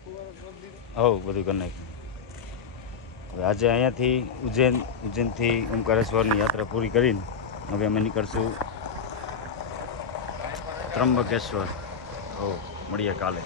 હવ બધું કરી નાખ્યું. હવે આજે અહીંયાથી ઉજ્જૈનથી ઓમકારેશ્વરની યાત્રા પૂરી કરીને હવે અમે નીકળશું ત્રંબકેશ્વર. મળીએ કાલે.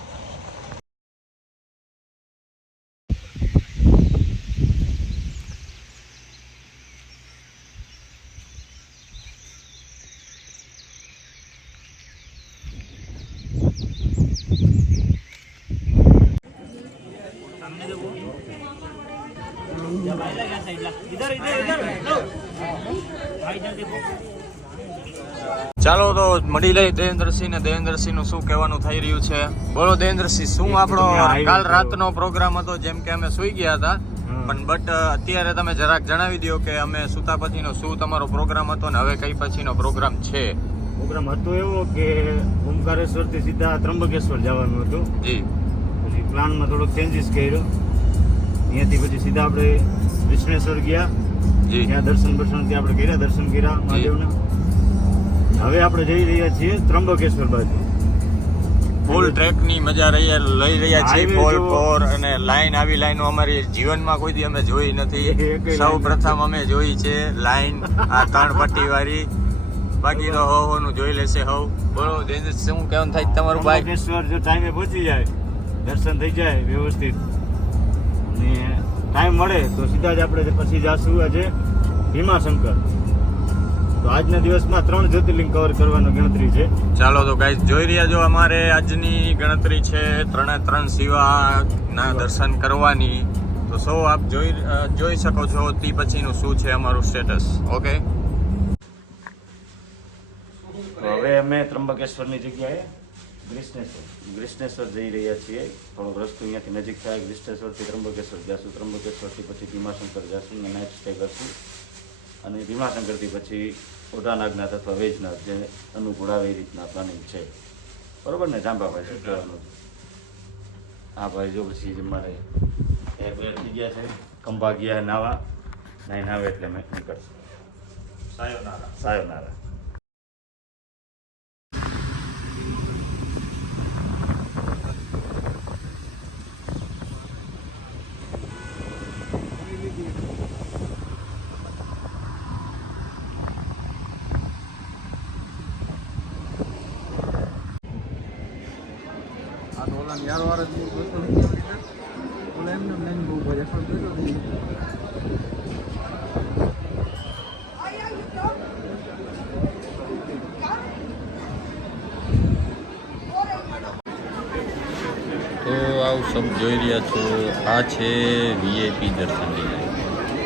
ચાલો તો મળી લઈ દેવેન્દ્રસિંહ ને દેવેન્દ્રસિંહ નું શું કહેવાનું થઈ રહ્યું છે. બોલો દેવેન્દ્રસિંહ, શું આપણો કાલ રાતનો પ્રોગ્રામ હતો? જેમ કે અમે સુઈ ગયા હતા, બટ અત્યારે તમે જરાક જણાવી દો કે અમે સુતા પછીનો શું તમારો પ્રોગ્રામ હતો ને હવે કઈ પછીનો પ્રોગ્રામ છે. પ્રોગ્રામ હતો એવો કે ઓમકારેશ્વર થી સીધા ત્રંબકેશ્વર જવાનું હતું. જી. પછી પ્લાનમાં થોડોક ચેન્જીસ કર્યો. અહીંયાથી પછી સીધા આપણે વિશ્વેશ્વર ગયા. જી. ત્યાં દર્શન ત્યાં આપણે કર્યા, દર્શન કર્યા મહાદેવના. હવે આપણે જઈ રહ્યા છીએ ત્રંબકેશ્વર બાજુ. ફૂલ ટ્રેક ની મજા લઈ રહ્યા છીએ. ફોલ ફોર અને લાઈન, આવી લાઈનો અમારી જીવનમાં કોઈ દી અમે જોઈ નથી. સૌ પ્રથમ અમે જોઈ છે લાઈન આ 3 પટ્ટી વાળી. બાકી તો નું જોઈ લેશે હવ. બોલો દેન્દ્ર, શું કહેવાનું થાય તમારું ભાઈ? ત્રંબકેશ્વર જો ટાઈમે પહોંચી જાય, દર્શન થઈ જાય વ્યવસ્થિત અને ટાઈમ મળે તો સીધા જ આપણે પછી જાશું આજે ભીમાશંકર. તો આજના દિવસમાં 3 જ્યોતિર્લિંગ કવર કરવાની ગણતરી છે. ચાલો તો ગાઈસ, જોઈ રહ્યા છો અમારે આજની ગણતરી છે 3 શિવાના દર્શન કરવાની. તો સૌ આપ જોઈ શકો છો તે પછીનું શું છે અમારું સ્ટેટસ. ઓકે, તો હવે અમે ત્રંબકેશ્વરની જગ્યાએ ગ્રીષ્ણેશ્વર જઈ રહ્યા છીએ. થોડોક રસ્તો અહીંયાથી નજીક થાય. ગ્રીષ્ણેશ્વરથી ત્રંબકેશ્વર જઈશું, ત્રંબકેશ્વરથી પછી ભીમાશંકર જઈશું અને નાઇટ સ્ટે કરશું. અને ભીમાશંકરથી પછી ઓઢાનાગનાથ અથવા વૈજનાથ, જે અનુકૂળ આવે એ રીતના પ્લાનિંગ છે. બરોબર ને જાંબાભાઈ, શું કહેવાનું? હા ભાઈ, જો પછી મારે એક બે થઈ ગયા છે, ખંભા ગયા નાવા, નાઈ નાવે એટલે મેં નીકળશું. સાયોનારા. તો આવું સબ જોઈ રહ્યા છો, આ છે વીઆઈપી દર્શનની લાઈન.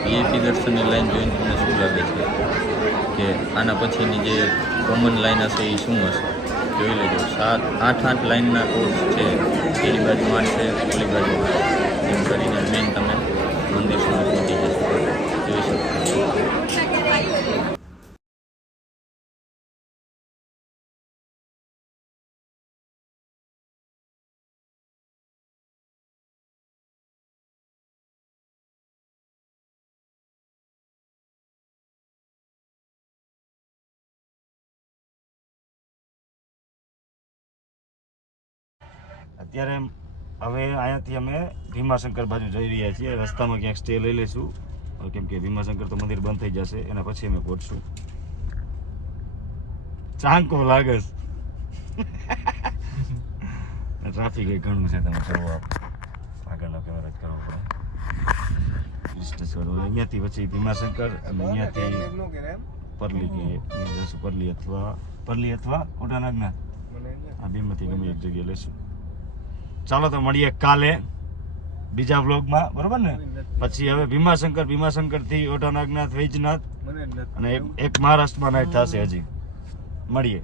વીઆઈપી દર્શનની લાઈન જોઈને તમને શું લાગે છે કે આના પછીની જે કોમન લાઈન હશે એ શું હશે? જોઈ લેજો. 8 લાઈનના કોર્સ છે. એની બાજુમાં છે, ઓલી બાજુમાં, એમ કરીને મેઇન તમે મંદિર સુધી પહોંચી જશો. જોઈ શકો. અત્યારે હવે અહીંયાથી અમે ભીમાશંકર બાજુ જઈ રહ્યા છીએ. રસ્તામાં ક્યાંક સ્ટે લઈ લઈશું, કેમ કે ભીમાશંકર તો મંદિર બંધ થઈ જશે. એના પછી અમે પહોંચશું. ચાંકો લાગે ટ્રાફિક એ ઘણું છે. તમે જોવો, આગળનો કેમેરા જ કરવો પડે. અહીંયાથી પછી ભીમાશંકર અને અહીંયાથી પરલી કે જશું. પરલી અથવા ઓઢાનાગનાથ, આ બેમાંથી ગમે એક જગ્યાએ લેશું. ચાલો તો મળીએ કાલે બીજા વ્લોગમાં, બરોબર ને? પછી હવે ભીમાશંકરથી ઓઢાનાગનાથ, વૈજનાથ અને એક મહારાષ્ટ્રમાં નાઇટ થશે. હજી મળીએ.